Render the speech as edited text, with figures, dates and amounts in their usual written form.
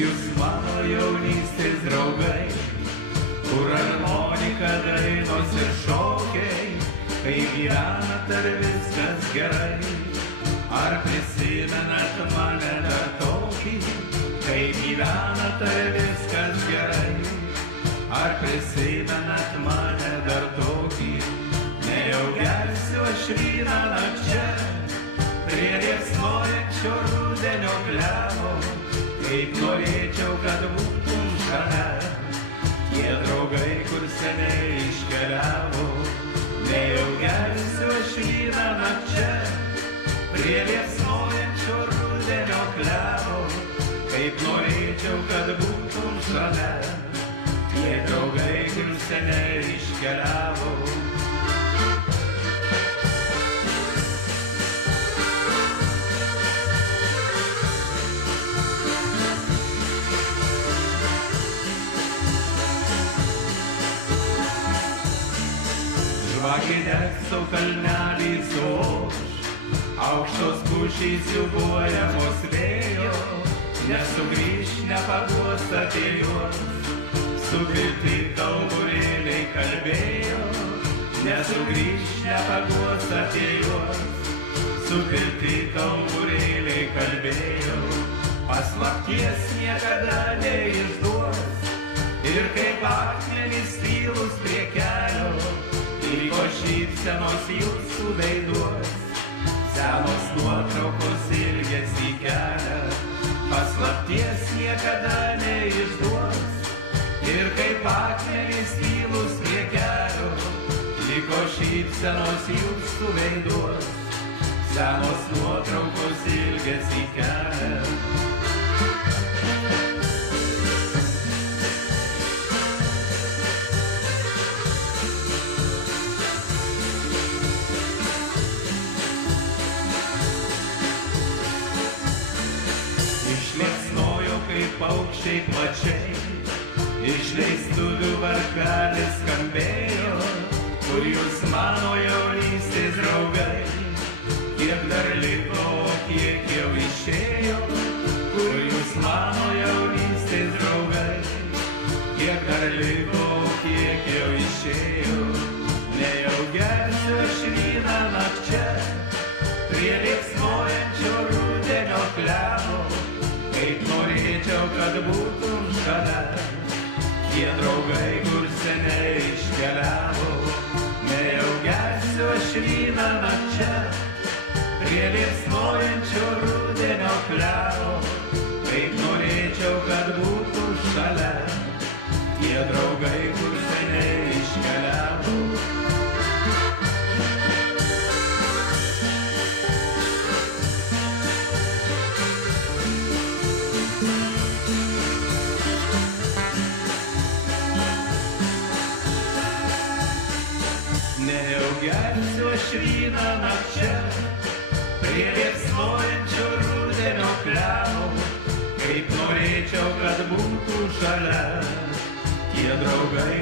jūs mano jaunystės draugai, kur harmonika, dainos ir šokiai, kai gyvenat ar viskas gerai. Ar prisimenat mane dar tokį, kai gyvenat ar viskas gerai? Ar prisimenat mane dar tokį, nejau gersiu aš vyną nakčia, prie liepsnojančio rudenio klevo, kaip norėčiau, kad būtum šalia. Tie draugai, kur seniai iškeliavo, nejau gersiu aš vyną nakčia, prie liepsnojančio rudenio klevo, kaip norėčiau, kad būtum šalia. Tie draugai, kur seniai iškeliavo. Žvakidės su kalnelį suoš, aukštos pušys jų buojamos vėjo, nesugrįš, nepaguos apie juos. Supilti tamburėliai kalbėjo, nesugrįš, nepaguos apie juos. Supilti tamburėliai kalbėjo, paslapties niekada neišduos. Ir kaip akmenys tylus prie kelio, liko šypsenos jūsų veiduos. Senos nuotraukos ilgesį kelia, paslapties niekada neišduos. Ir kaip akmenys tylus prie kelio, liko šypsenos jūsų veiduos. Senos nuotraukos ilgesį kelia. Išliepsnojo kaip paukščiai plačiai, išleistuvių varpelis skambėjo, kur jūs mano jaunystės draugai. Kiek dar liko, kiek jau išėjo, kur jūs mano jaunystės draugai. Kiek dar liko, kiek jau išėjo, nejau gersiu aš vyną nakčia, prie liepsnojančio rudenio klevo, kaip norėčiau, kad būtum šalia. Tie draugai, kur seniai iškeliavo, nejau gersiu aš vyną nakčia, prie liepsnojančio rudenio klevo, kaip norėčiau, kad būtum šalia. Tie draugai, kur seniai iškeliavo. Nejau gersiu aš vyną nakčia, prie liepsnojančio rudenio klevo, kaip norėčiau, kad būtų šalia. Tie draugai,